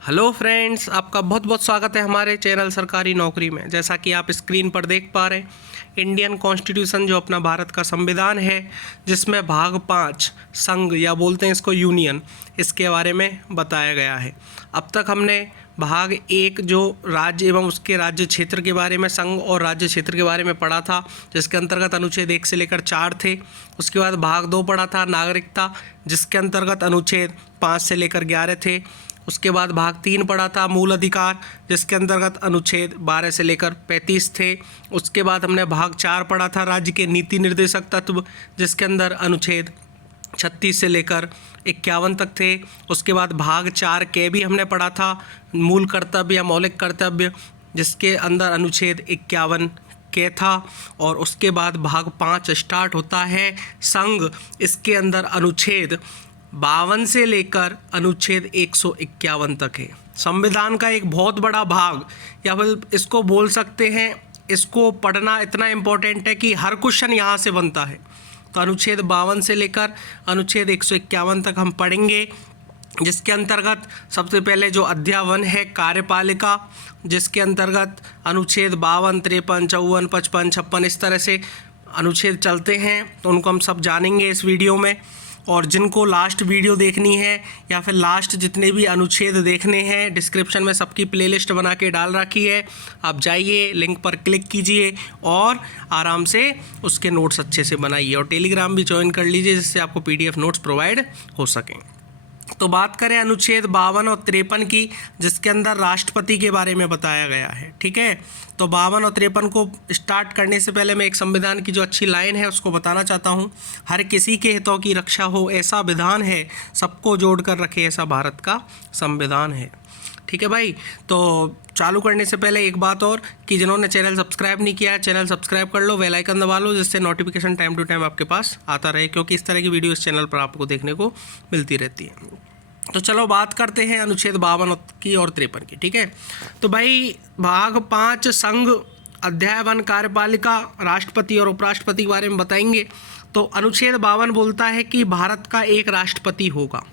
Hello friends, आपका बहुत बहुत स्वागत है हमारे चैनल सरकारी नौकरी में। जैसा कि आप स्क्रीन पर देख पा रहे हैं, इंडियन कॉन्स्टिट्यूशन जो अपना भारत का संविधान है, जिसमें भाग 5 संघ या बोलते हैं इसको यूनियन, इसके बारे में बताया गया है। अब तक हमने भाग 1 जो राज्य एवं उसके राज्य क्षेत्र के बारे में, संघ और राज्य क्षेत्र के बारे में पढ़ा था, जिसके अंतर्गत अनुच्छेद 1 से लेकर 4 थे। उसके बाद भाग 2 पढ़ा था नागरिकता, जिसके अंतर्गत अनुच्छेद 5 से लेकर 11 थे। उसके बाद भाग 3 पढ़ा था मूल अधिकार, जिसके अंतर्गत अनुच्छेद 12 से लेकर 35 थे। उसके बाद हमने भाग 4 पढ़ा था राज्य के नीति निर्देशक तत्व, जिसके अंदर अनुच्छेद 36 से लेकर 51 तक थे। उसके बाद भाग 4 के भी हमने पढ़ा था मूल कर्तव्य या मौलिक कर्तव्य, जिसके अंदर अनुच्छेद 51 के था। और उसके बाद भाग 5 स्टार्ट होता है संघ, इसके अंदर अनुच्छेद 52 से लेकर अनुच्छेद 151 तक है। संविधान का एक बहुत बड़ा भाग, या फिर इसको बोल सकते हैं, इसको पढ़ना इतना इम्पोर्टेंट है कि हर क्वेश्चन यहाँ से बनता है। तो अनुच्छेद 52 से लेकर अनुच्छेद 151 तक हम पढ़ेंगे, जिसके अंतर्गत सबसे पहले जो अध्याय 1 है कार्यपालिका, जिसके अंतर्गत अनुच्छेद 52, 53, 54, 55, 56 इस तरह से अनुच्छेद चलते हैं। तो उनको हम सब जानेंगे इस वीडियो में। और जिनको लास्ट वीडियो देखनी है या फिर लास्ट जितने भी अनुच्छेद देखने हैं, डिस्क्रिप्शन में सबकी प्लेलिस्ट बना के डाल रखी है। आप जाइए, लिंक पर क्लिक कीजिए और आराम से उसके नोट्स अच्छे से बनाइए, और टेलीग्राम भी ज्वाइन कर लीजिए, जिससे आपको PDF नोट्स प्रोवाइड हो सकें। तो बात करें अनुच्छेद 52 और 53 की, जिसके अंदर राष्ट्रपति के बारे में बताया गया है। ठीक है, तो 52 और 53 को स्टार्ट करने से पहले मैं एक संविधान की जो अच्छी लाइन है उसको बताना चाहता हूँ। हर किसी के हितों की रक्षा हो ऐसा विधान है, सबको जोड़ कर रखे ऐसा भारत का संविधान है। ठीक है भाई, तो चालू करने से पहले एक बात और, कि जिन्होंने चैनल सब्सक्राइब नहीं किया है, चैनल सब्सक्राइब कर लो, बेल आइकन दबा लो, जिससे नोटिफिकेशन टाइम टू टाइम आपके पास आता रहे, क्योंकि इस तरह की वीडियो इस चैनल पर आपको देखने को मिलती रहती है। तो चलो बात करते हैं अनुच्छेद 52 की और 53 की। ठीक है, तो भाई भाग 5 संघ, अध्याय 1 कार्यपालिका, राष्ट्रपति और उपराष्ट्रपति के बारे में बताएंगे। तो अनुच्छेद 52 बोलता है कि भारत का एक राष्ट्रपति होगा।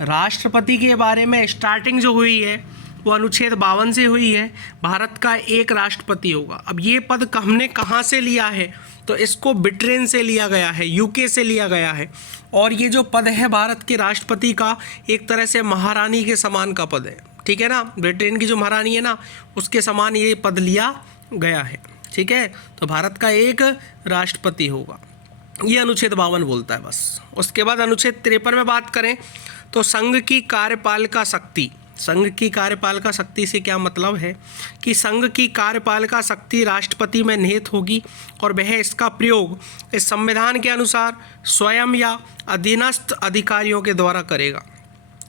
राष्ट्रपति के बारे में स्टार्टिंग जो हुई है वो अनुच्छेद 52 से हुई है। भारत का एक राष्ट्रपति होगा। अब ये पद हमने कहाँ से लिया है, तो इसको ब्रिटेन से लिया गया है, UK से लिया गया है। और ये जो पद है भारत के राष्ट्रपति का, एक तरह से महारानी के समान का पद है। ठीक है ना, ब्रिटेन की जो महारानी है ना, उसके समान ये पद लिया गया है। ठीक है, तो भारत का एक राष्ट्रपति होगा, ये अनुच्छेद 52 बोलता है बस। उसके बाद अनुच्छेद 53 में बात करें तो संघ की कार्यपालिका शक्ति। संघ की कार्यपालिका शक्ति से क्या मतलब है कि संघ की कार्यपालिका शक्ति राष्ट्रपति में निहित होगी, और वह इसका प्रयोग इस संविधान के अनुसार स्वयं या अधीनस्थ अधिकारियों के द्वारा करेगा।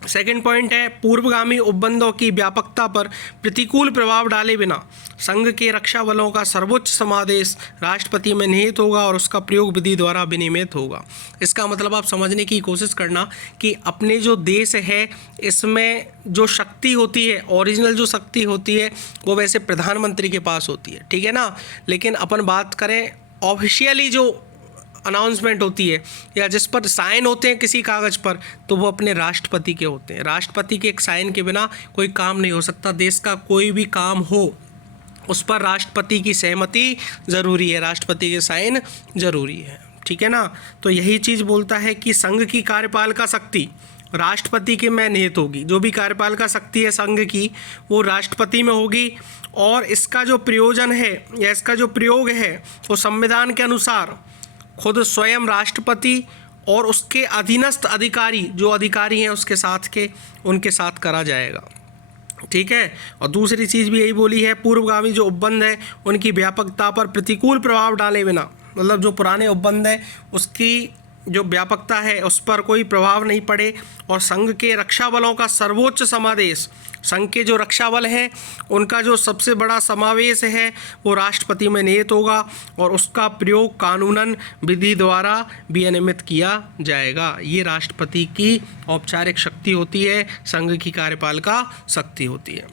सेकंड पॉइंट है, पूर्वगामी उपबंधों की व्यापकता पर प्रतिकूल प्रभाव डाले बिना संघ के रक्षा बलों का सर्वोच्च समादेश राष्ट्रपति में निहित होगा और उसका प्रयोग विधि द्वारा विनियमित होगा। इसका मतलब आप समझने की कोशिश करना कि अपने जो देश है इसमें जो शक्ति होती है, ओरिजिनल जो शक्ति होती है, वो वैसे प्रधानमंत्री के पास होती है। ठीक है ना, लेकिन अपन बात करें ऑफिशियली जो अनाउंसमेंट होती है या जिस पर साइन होते हैं किसी कागज़ पर, तो वो अपने राष्ट्रपति के होते हैं। राष्ट्रपति के एक साइन के बिना कोई काम नहीं हो सकता। देश का कोई भी काम हो उस पर राष्ट्रपति की सहमति ज़रूरी है, राष्ट्रपति के साइन ज़रूरी है। ठीक है ना, तो यही चीज़ बोलता है कि संघ की कार्यपालिका शक्ति राष्ट्रपति के में निहित होगी। जो भी कार्यपालिका शक्ति है संघ की, वो राष्ट्रपति में होगी, और इसका जो प्रयोजन है या इसका जो प्रयोग है वो संविधान के अनुसार खुद स्वयं राष्ट्रपति और उसके अधीनस्थ अधिकारी, जो अधिकारी हैं उसके साथ के, उनके साथ करा जाएगा। ठीक है, और दूसरी चीज़ भी यही बोली है, पूर्वगामी जो उपबंध है उनकी व्यापकता पर प्रतिकूल प्रभाव डाले बिना, मतलब जो पुराने उपबंध है उसकी जो व्यापकता है उस पर कोई प्रभाव नहीं पड़े, और संघ के रक्षा बलों का सर्वोच्च समावेश, संघ के जो रक्षा बल हैं उनका जो सबसे बड़ा समावेश है वो राष्ट्रपति में निहित होगा, और उसका प्रयोग कानूनन विधि द्वारा विनियमित किया जाएगा। ये राष्ट्रपति की औपचारिक शक्ति होती है, संघ की कार्यपालिका शक्ति होती है।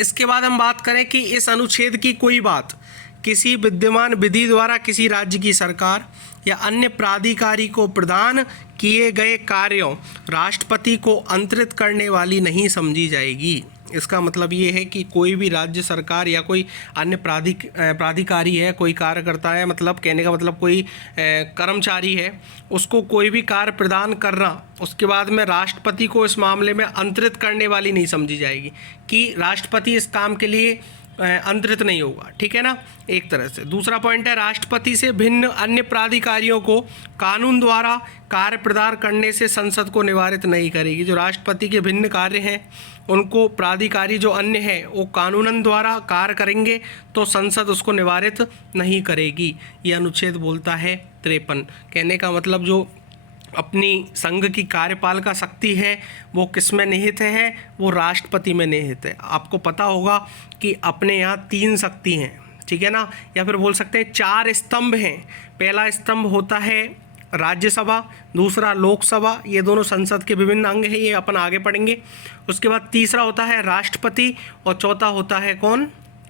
इसके बाद हम बात करें कि इस अनुच्छेद की कोई बात किसी विद्यमान विधि द्वारा किसी राज्य की सरकार या अन्य प्राधिकारी को प्रदान किए गए कार्यों राष्ट्रपति को अंतरित करने वाली नहीं समझी जाएगी। इसका मतलब ये है कि कोई भी राज्य सरकार या कोई अन्य प्राधिकारी है, कोई कार्यकर्ता है, मतलब कहने का मतलब कोई कर्मचारी है, उसको कोई भी कार्य प्रदान करना उसके बाद में राष्ट्रपति को इस मामले में अंतरित करने वाली नहीं समझी जाएगी, कि राष्ट्रपति इस काम के लिए अंतरित नहीं होगा। ठीक है ना, एक तरह से। दूसरा पॉइंट है, राष्ट्रपति से भिन्न अन्य प्राधिकारियों को कानून द्वारा कार्य प्रदान करने से संसद को निवारित नहीं करेगी। जो राष्ट्रपति के भिन्न कार्य हैं उनको प्राधिकारी जो अन्य हैं वो कानूनन द्वारा कार्य करेंगे तो संसद उसको निवारित नहीं करेगी। ये अनुच्छेद बोलता है 53। कहने का मतलब जो अपनी संघ की कार्यपालिका शक्ति है वो किस में निहित है, वो राष्ट्रपति में निहित है। आपको पता होगा कि अपने यहाँ 3 शक्ति हैं, ठीक है ना, या फिर बोल सकते हैं 4 स्तंभ हैं। पहला स्तंभ होता है राज्यसभा, दूसरा लोकसभा, ये दोनों संसद के विभिन्न अंग हैं, ये अपन आगे पढ़ेंगे। उसके बाद तीसरा होता है राष्ट्रपति और चौथा होता है कौन,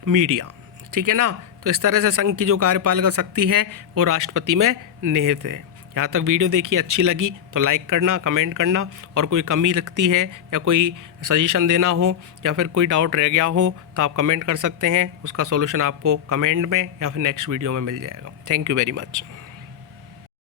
मीडिया। ठीक है ना, तो इस तरह से संघ की जो कार्यपालिका शक्ति है वो राष्ट्रपति में निहित है। यहाँ तक वीडियो देखिए, अच्छी लगी तो लाइक करना, कमेंट करना, और कोई कमी लगती है या कोई सजेशन देना हो या फिर कोई डाउट रह गया हो तो आप कमेंट कर सकते हैं, उसका सॉल्यूशन आपको कमेंट में या फिर नेक्स्ट वीडियो में मिल जाएगा। Thank you very much.